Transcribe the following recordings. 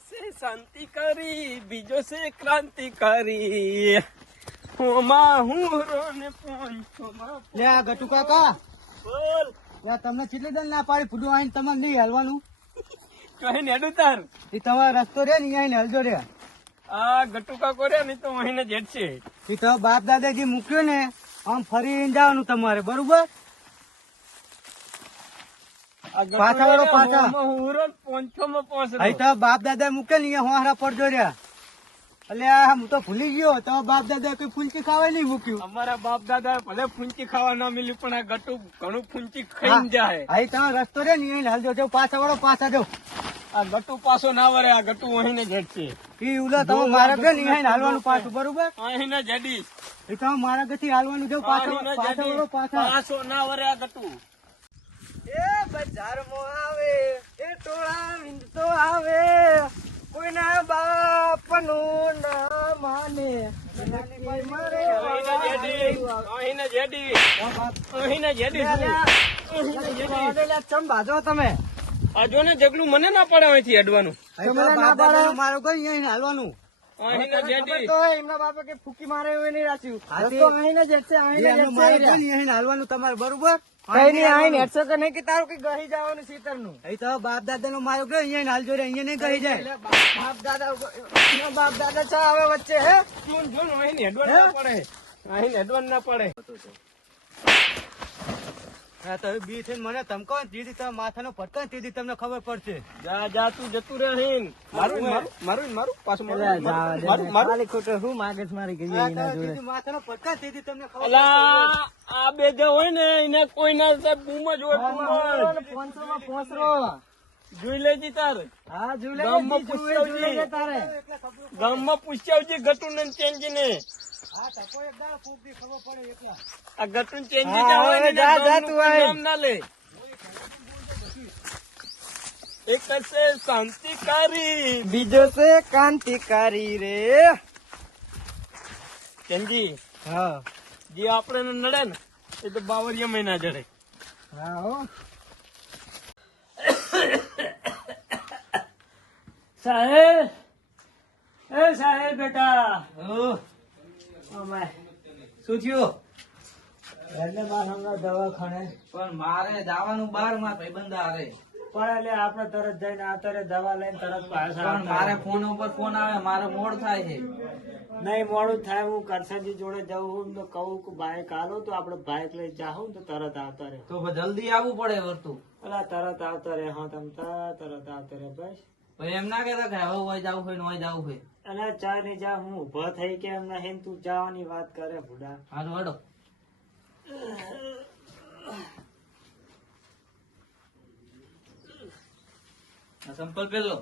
સે શાંતિકારી બીજો સે ક્રાંતિકારી હોમાં હું રોને પોંચોમાં લે આ ગટુ કાકા બોલ લે તમને કેટલી દન ના પાડી ફૂડું આવીને તમારે નહીં હલવાનું કહી નેડું તાર એ તમારો રસ્તો રે ને આવીને હલજો રે આ ગટુ કાકો રે ને તો અહીં જ હેડ છે એ તો બાપ દાદાજી મૂક્યો ને આમ ફરીને જવાનું તમારે બરોબર પાછા વળો પાછા હું રોજ પોંચોમાં પહોંચો અહીં તો બાપ દાદા મૂકે ને અહીંયા હોહારા પડજો રહ્યા એટલે આ હું તો ભૂલી ગયો તો બાપ દાદા કોઈ ફૂંચી ખાવા નહીં મૂક્યું અમારા બાપ દાદા ભલે ફૂંચી ખાવા ના મળ્યું પણ આ ગટુ ઘણું ફૂંચી ખાઈને જાય અહીં તમારો રસ્તો રે ને અહીં હલજો જાઓ પાછા વળો પાછા જાઓ આ ગટુ પાછો ના વરે આ ગટુ અહીં જ હેડ છે એ ઉલો તમે મારા ઘર ને અહીં હાલવાનું પાછું બરોબર અહીં જ હેડી એ તમે મારા ઘરથી હાલવાનું જાઓ પાછા પાછા વળો પાછા પાછો ના વરે આ ગટુ એ બજારમાં આવે એ ટોળા વિંદતો આવે કોઈના બાપ નું ના માને ચમ બાજો તમે આ જો ને જગલું મને ના પડે અહીંથી અડવાનું મારો ઘર અહીંયા હાલવાનું એમના બાપા કે ફૂકી મારે એવું નહીં રાખ્યું હાલવાનું તમારે બરોબર કઈ નહીં આવીને હેઠસો કે નહીં કે તારું કઈ ગહી જવાનું સીતર નું અહીં તો બાપ દાદા નો મારો ગયો અહીંયા હાલજો રે અહીંયા નહીં ગહી જાય બાપ દાદા છે હવે વચ્ચે હે અહીં હેડવાનું ના પડે અહીં હેડવાનું ના પડે હા તો બી થઈને મને ધમકો દીધી તમે માથાનો ફટકો દીધી તમને ખબર પડશે જા જા તું જતું રહે હિન મારું પાછું મારું ખોટો શું માગે મારી ગઈ માથાનો ફટકો દીધી તમને ખબર અલા આ બે જે હોય ને એને કોઈ ના બૂમ જ હોય બૂમ પોસરો જોઈ લેજી તાર હા જોઈ ગામમાં પૂછ્યા તારે ગામમાં પૂછ્યા ગટુ ને ચેન્જી ને હા તકો એક દાડો ફૂક દી ખબર પડે એકલા આ ગટુ ચેન્જી ના હોય ને જા તું નામ ના લે એક છે શાંતિકારી બીજો છે ક્રાંતિકારી રે ચેન્જી હા જે આપણે નડે ને એ તો બાવરિયા મહિના જડે હા હો સાહેબ એ સાહેબ બેટા શું થયું એટલે બાર હમણાં દવાખાને પણ મારે જવાનું બાર માં ભાઈબંધ આવે પણ એટલે આપડે તરત જઈને અત્યારે દવા લઈને તરત પાછા પણ મારે ફોન ઉપર ફોન આવે મારે મોડ થાય છે નહીં મોડું થાય હું કરસનજી જોડે જવું તો કહું કે બાઈક આલો તો આપડે બાઈક લઈ જાઉં તો તરત આવતા રે તો જલ્દી આવવું પડે વર્તું એટલે તરત આવતા રે હા તમ તરત આવતા રે બસ એમ ના કહેતા કે હવે હોય જવું હોય ને હોય જવું હોય અને ચા ને જા હું ઉભો થઈ કે એમ નહીં તું જવાની વાત કરે ભૂડા હાલો હડો સંપલ પેલો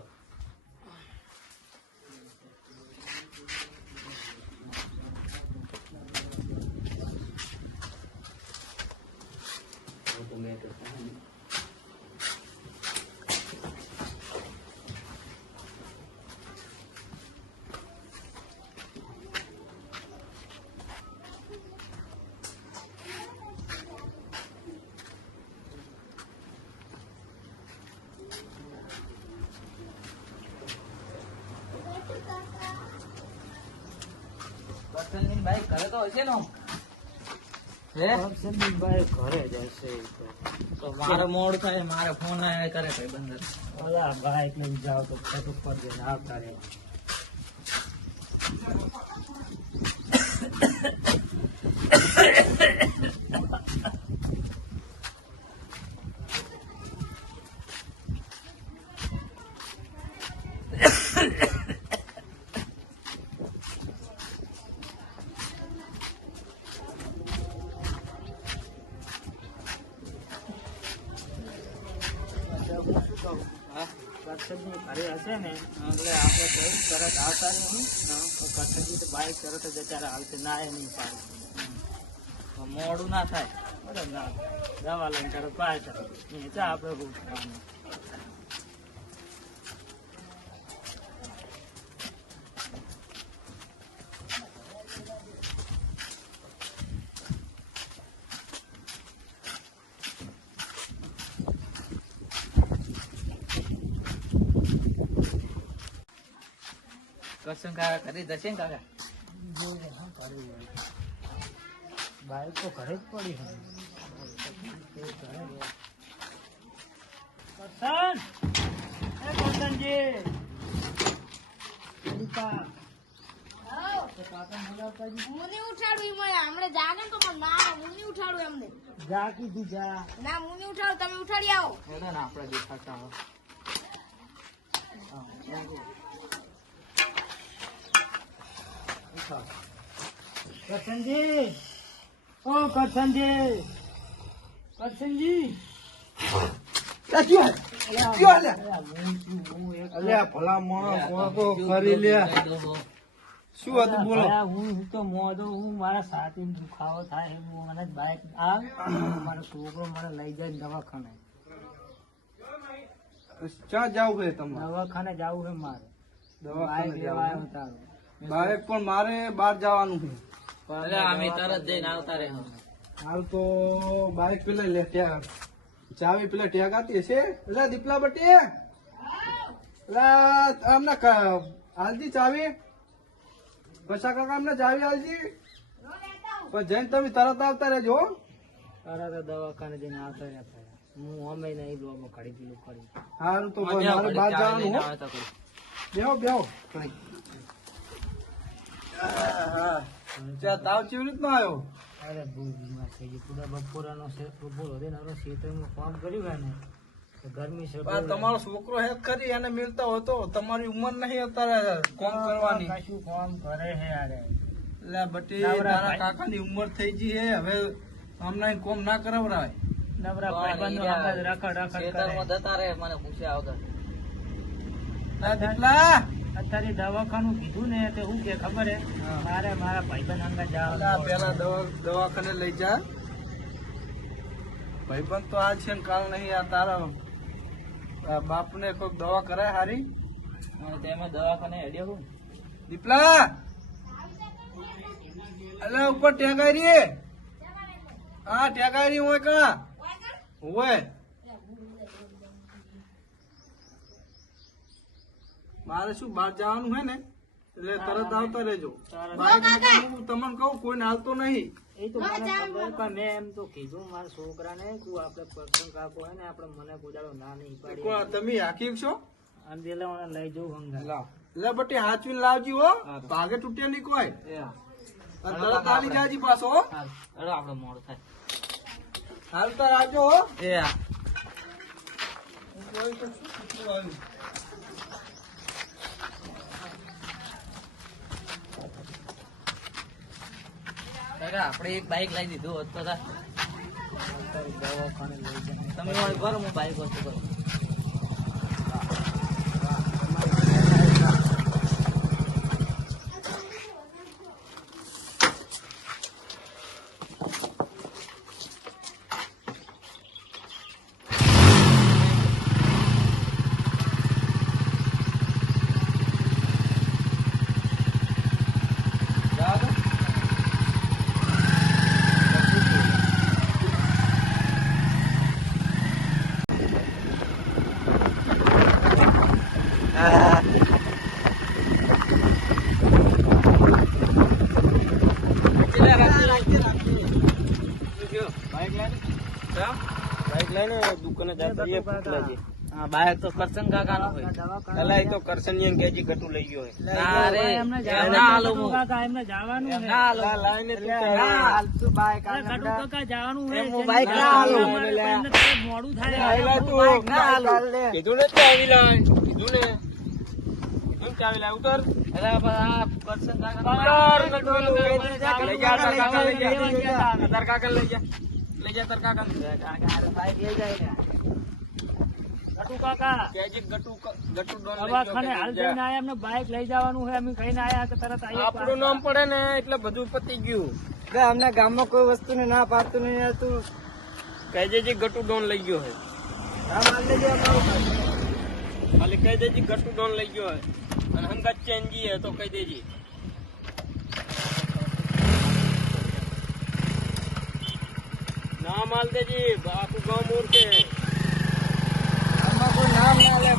ભાઈ ઘરે તો હશે ને ઘરે જશે તો મારે મોડ થાય મારે ફોન આવે કરે ભાઈ બંદર ઓલા બાઈક લઈને જાવ તો ફટ ઉપર જઈને આવતા રે ઘરે હશે ને એટલે આપડે જવું તરત આવતા રહે તો કચ્છજી તો બાઈક તરત જ અત્યારે આવશે ના એ નહીં પાડે મોડું ના થાય બરાબર ના દવા લઈને તરત પાછા ચા આપડે બહુ કરશન કાકા કરી જશે ને કાકા બાઈક તો ઘરે જ પડી હવે કરશન એ કરશનજી મુની ઉઠાડું ઈ મને હમણે જાગે ને તો મને ના મુની ઉઠાડું એમને જા કીધું જા ના મુની ઉઠાડું તમે ઉઠાડી આવો એને ને આપણે દેખાતા હો કરશનજી ઓ કરશનજી કરશનજી અલ્યા ભલા માણસ કોકો કરી લે શું હતું બોલો હું તો મોઢું હું મારા સાથી દુખાવો થાય હું મને બાઈક આ મારો છોકરો મને લઈ જાય દવાખાને ક્યાં જાવું છે તમારે દવાખાને જવું છે મારે દવાખાને બાઈક લેવા આવ્યો તારો બાઈક પણ મારે બહાર જવાનું છે એટલે અમે તરત જઈને આવતા રહે હાલ તો બાઈક પેલા લે ત્યાં ચાવી પેલા ટેગ આતી હશે એટલે દીપલા બટે એટલે અમને હાલજી ચાવી કશા કાકા અમને ચાવી હાલજી પણ જઈને તમે તરત આવતા રહેજો હો. તરત દવાખાને જઈને આવતા રહ્યા હું અમે નહીં લો ઘડી પેલું કરી હારું તો ભાઈ મારે બહાર જવાનું હો બેહો બેહો ત્યાં તાવ કેવી રીતનો આવ્યો અરે બહુ બીમાર થઈ ગઈ પૂરા બપોરાનો બપોર હતી ને હવે ખેતરમાં કામ કર્યું હોય ને તો ગરમી છે આ તમારો છોકરો હે ખરી એને મિલતા હોય તો તમારી ઉંમર નહીં અત્યારે કામ કરવાની કશું કામ કરે છે યાર એટલે બટી તારા કાકાની ઉંમર થઈ ગઈ હે હવે હમણાં કોમ ના કરાવરાય નવરા ભાઈબંધો આગળ રખડ રખડ ખેતરમાં કરે જતા રહે મને પૂછ્યા વગર ના દીપલા અત્યારે દવાખાનું કીધું ને તો હું કે ખબર હે મારે મારા ભાઈબંધ અંગા અલા, જવાનું પેલા દવાખાને લઈ જા ભાઈબંધ તો આજ છે ને કાલ નહીં આ તારા બાપને કોઈ દવા કરાય હારી તેમાં દવાખાને હેડ્યો હું દીપલા અલા ઉપર ટેગાઈ રે હા ટેગાઈ રી હોય કા હોય મારે શું બહાર જવાનું હે ને એટલે તરત આવતા રહેજો હું તમને કહું કોઈને હાલતો નહીં એ તો મને ખબર પણ મેં એમ તો કીધું મારા છોકરાને તું આપણે પરસન કાકો હે ને આપણે મને કોદાળો ના નહીં પાડી કોણ તમે હાકી છો અને પેલા મને લઈ જવું હંગા લાવ એટલે બટી હાચવીને લાવજી હો ભાગે તૂટે નહીં કોઈ અને તરત આવી જાજી પાછો હો અરે આપણે મોડું થાય હાલતા રાજો હો એ કોઈ તો શું કૂતરું આવ્યું. કાકા આપણે એક બાઈક લાવી દીધું હોત તો દવાખાને લઈ જાય તમે વળી કરો હું બાઈક વસ્તુ કરું બાઈક લઈને દુકાને જતા રહીએ પુતલાજી. હા બાઈક તો કરશન કાકા નું હોય અલા એ તો કરસનિયન કેજી ગટુ લઈ ગયો હે ના રે એમને ના હાલો હું કાકા એમને જવાનું છે ના હાલો લાઈને તું ના, હાલતું બાઈક અરે કટુ કાકા જવાનું છે એમ હું બાઈક ના હાલું. એમને તો મોડું થાય આવેલા તું બાઈક ના હાલું. કીધું ને કે આવી લાય કીધું ને કીધું કે આવી લાય ઉતર અરે આ કરશન કાકા લઈ જા તાર કાકા લઈ જા તાર કાકા લઈ જા તાર કાકા બાઈક લઈ જાય ને કટુ કાકા કેજી ગટુ ડોન લઈ દવાખાને ગયો હાલ કે જઈને આયા એમને બાઈક લઈ જવાનું છે અમે કહીને આયા કે તરત આવીએ આપણું નામ પડે ને એટલે બધું પતી ગયું અમને ગામમાં કોઈ વસ્તુ ને ના પાડતું નહીં તું કેજી ગટુ ડોન લઈ ગયો હે ખાલી કહી દેજી ગટુ ડોન લઈ ગયો હે અને હંગા ચેન્જી હે તો કહી દેજી નામ હાલ દેજી આખું ગામ મૂર્ખે કોઈ નામ ના લે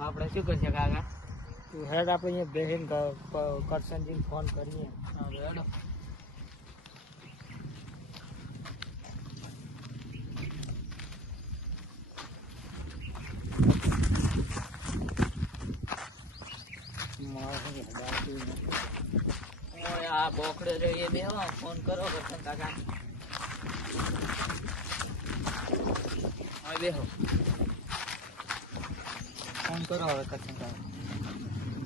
આપણે શું કરશે કાકા? તું હેડ આપણે અહીંયા બેહીને કરશનજીને ફોન કરીએ. હા, હેડો. ઓય, આ બોકડે જો એ બેહો, ફોન કરો કરશન કાકા. ઓય બેહો. ફોન કરો હવે કરશન કાકા.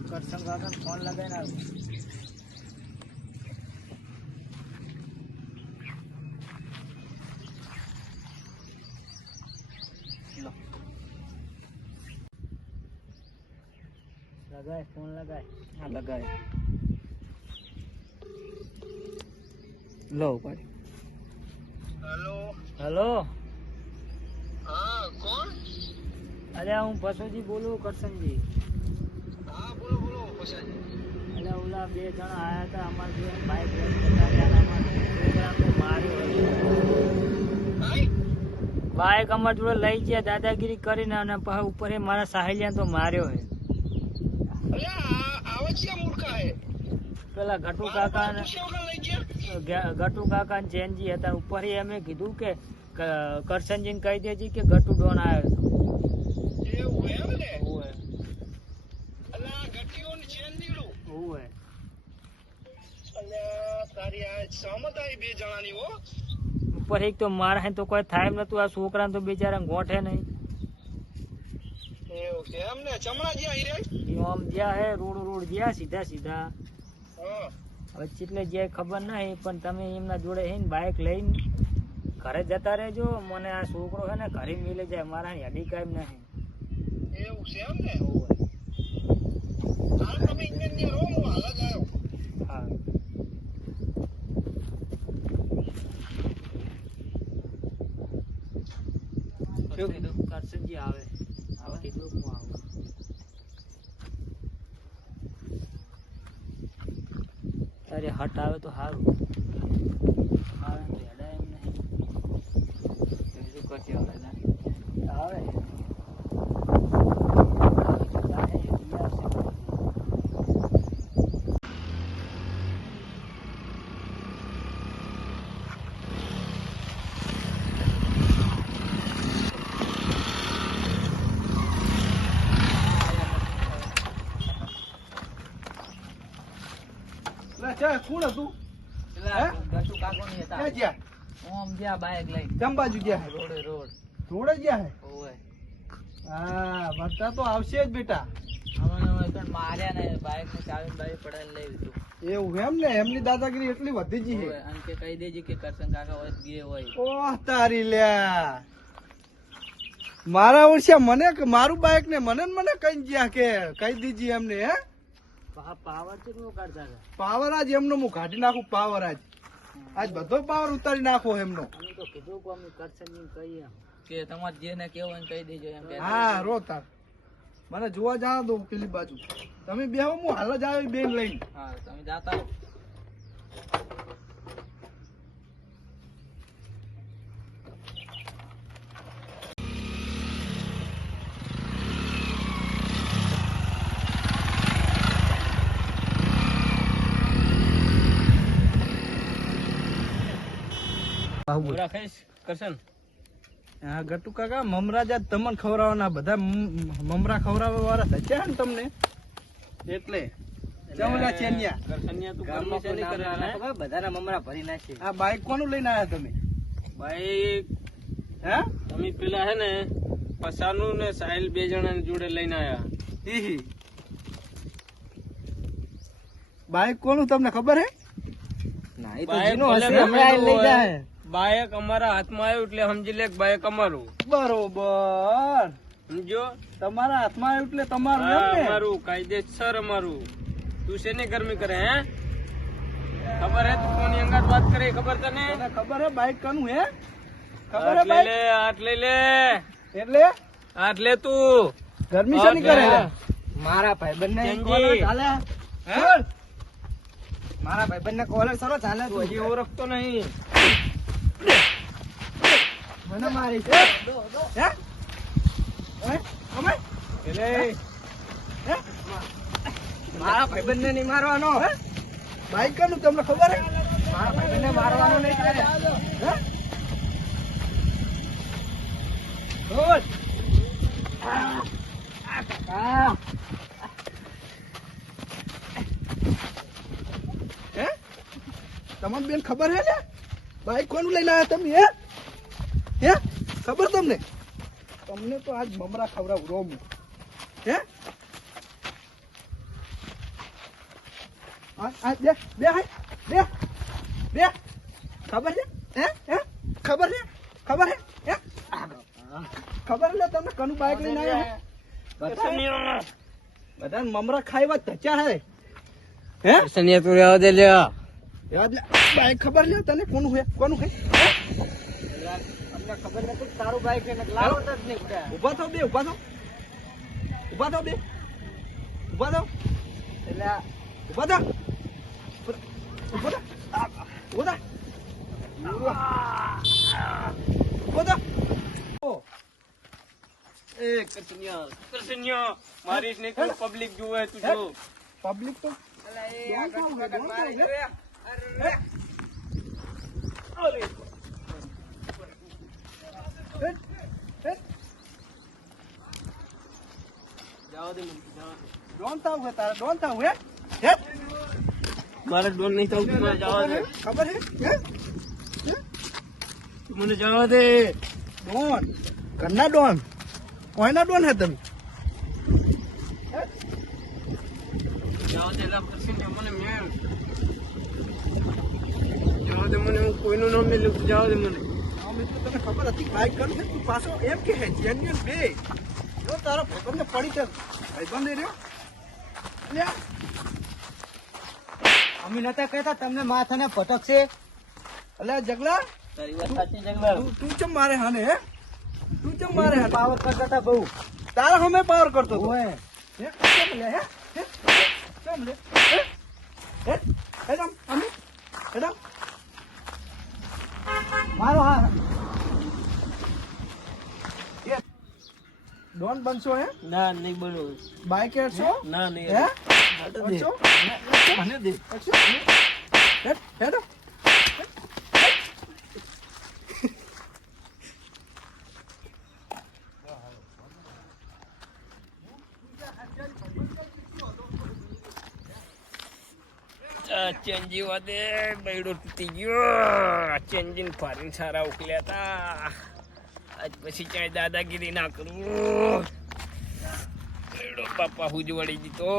કરશન કાકાને ફોન લગાવીને આવ્યો. લો. લગાય ફોન લગાય. હા, લગાય. લો ભાઈ. હેલો. હેલો. હા, કોણ? અરે હું પશુજી બોલું કરશનજી. હા, બોલો બોલો પછાજી. એટલે ઓલા બે જણા આયા હતા અમારે જે બાઈક લઈને જતા રહ્યા અમારે છોકરાને માર્યો. બાઈક અમારા જોડે લઈ ગયા દાદાગીરી કરીને અને પછી ઉપર એ મારા સાહેલિયા તો માર્યો હે. પેલા ગટુ કાકા ગટુ કાકા ને ચેનજી હતા ઉપર એમને કીધું કે કરશનજીને કહી દેજી કે ગટુ ડોન આવ્યો ઉપર એક તો મારા તો કોઈ થાય એમ નતું. આ છોકરા તો બિચારા ગોઠે નહીં. આમ જ્યાં હે રોડ રોડ જ્યાં સીધા સીધા હવે ચેટલે જ્યાં ખબર નહીં પણ તમે એમના જોડે હે ને બાઇક લઈને ઘરે જતા રહેજો. મને આ છોકરો હે ને ઘરે મિલે જાય મારા હેડી કાંઈ નહીં. હા કરશનજી આવે આવે કીધું હું આવું. અરે હટ આવે તો સારું. આવે તો હેડા એમ નહીં. શું કરશે હવે? આવે કોણ હતું? પેલા ગટુ કાકો ની હતા. ક્યાં જ્યાં? ઓમ જ્યાં બાઈક લઈને ચંબાજુ જ્યાં? રોડે રોડ. રોડે જ્યાં હે? ઓય. હા, વરસાદ તો આવશે જ બેટા. અમને કણ માર્યા ને બાઈક ને ચાવી બાવી પડાઈને લઈ લીધું. એવું એમ ને? એમની દાદાગીરી એટલી વધી ગઈ છે. ઓય, અને કે કહી દેજે કે કરશન કાકા હોય ગયે હોય. ઓહ તારી લ્યા, મારા ઓળખ્યા મને મારું બાઈક ને મને કઈ ગયા કે કહી દીજી એમને. હે પાવર કેટલું કાઢતા હતા. પાવર આજ એમનો હું કાઢી નાખું. પાવર આજ બધો પાવર ઉતારી નાખો એમનો. અમે તો કીધું કે અમે કરશનજીને કહીએ. કે તમારે જે ને કેવું હોય ને કહી દેજો એમ કે. હા રો તાર મને જોવા જાવ દો પેલી બાજુ. તમે બેહો, હું હાલ જ આવી બેન લઈને. હા, તમે જાતા હો. રાખીશ કરશન. હા ગટુ કાકા, મમરા જ તમને ખવડાવવાના બધા મમરા ખવડાવવા વાળા થયા ને તમને એટલે ચમલા ચેન્યા. કરશનિયા તું ગમે છે નહીં કરે. બધાના મમરા ભરી નાખે. આ બાઈક કોનું લઈને આયા તમે? ભાઈ હે તમે પેલા હે ને પસાનું ને સાહિલ બે જણા જોડે લઈને આયા. ઈ બાઈક કોનું તમને ખબર હે? ના બાઈક અમારા હાથમાં આવ્યું એટલે સમજી લે બાઈક અમારું. બરોબર, સમજો? તમારા હાથમાં આવ્યું એટલે તમારું એમ ને? અમારું કાયદેસર અમારું. તું શેની ગરમી કરે હે? ખબર હે તું કોની અંગાત વાત કરે? ખબર તને? તને ખબર હે બાઈક કનું હે? ખબર હે હાથ લઈ બાઈક? લે, હાથ લઈ લે, એટલે હાથ લે તું. ગરમી શેની કરે છે? મારા ભાઈબંધ ને ચેન્જી. કોલર ચાલે. હે? મારા ભાઈબંધ ને કોલર સરો ચાલે. તું હજી ઓળખતો નહીં. મને મારી છે. હે? હે? કમાય? એટલે હે મારા ભાઈબંધને નહીં મારવાનો. હે? બાઈક કાનું તમને ખબર હે? મારા ભાઈબંધને મારવાનો નહીં કરે. હે? બોલ. કાકા. હે? તમારી બેન ખબર હે ને બાઈક કોનું લઈને આવ્યા તમે? હે ખબર તમને? તમને તો આજ મમરા ખવડાવું રોમ. હે આ બે બે હાય બે બે ખબર છે? હે ખબર છે? ખબર છે? હે ખબર એટલે તમને કનું બાઈક લઈને આવ્યા? બધા મમરા ખાઈ ધચ્યા હે. હે સનિયા તું રહેવા દે લ્યા. યાદ લે બાઈક ખબર લે તને કોનું હે કોનું હે? અમને ખબર નથી તારું બાઈક એને લાવત જ નહીં પડે. ઉભા થાવ બે ઉભા થાવ ઉભા થાવ બે ઉભા થાવ એટલે ઉભા થાવ ઉભા થાવ ઉભા થાવ ઉભા થાવ એ કૃષ્ણિયા મારીશ નહીં તો પબ્લિક જોવે તું જો. પબ્લિક તો અલા એ આગળ વગર મારે જોયા. અરે હેટ, હેટ. જાવા દે મને જાવા દે. ડોન થાવ હે તારે ડોન થાવ હે હેટ. મારે ડોન નહીં થવું તું મને જાવા દે. ખબર હે હે તું મને જાવા દે. ડોન ઘરના ડોન કોઈના ડોન હે તમે? જાવા દે લા કૃષ્ણિયા મને મેં જાવા દે મને. હું કોઈનું નામ નહીં લઉં. જાવા દે મને. આ મિત્રો તને ખબર હતી બાઈક કરું છે તું પાછો એમ કે હે જેન્યુઅન બે જો તારો ભાઈબંધને પડી છે ભાઈબંધ રહ્યો લે અમે નતા કહેતા તમને માથાને ભટકશે. અલે જગલા તારી વાત સાચી જગલા. તું ચમ મારે હાને હે તું ચમ મારે હાને પાવર કરતા હતા બહુ. તારા હમે પાવર કરતો તો ઓય. હે કેમ લે હે હે કેમ લે હે હે હેડમ અમે હેડમ મારો હા ડોન બનશો હે ના નહીં બનવું. બાઈક હેડશો ના નહીં. હે હાટો દે. બનશો મને દે. બનશો હેડ હેડ ચેન્જી વાદે બૈડો તૂટી ગયો. ચેન્જીન ફારીને સારા ઉકલ્યા હતા. આજ પછી ક્યાંય દાદાગીરી ના કરું. બૈડો બાપા હુજ વળી દીધો.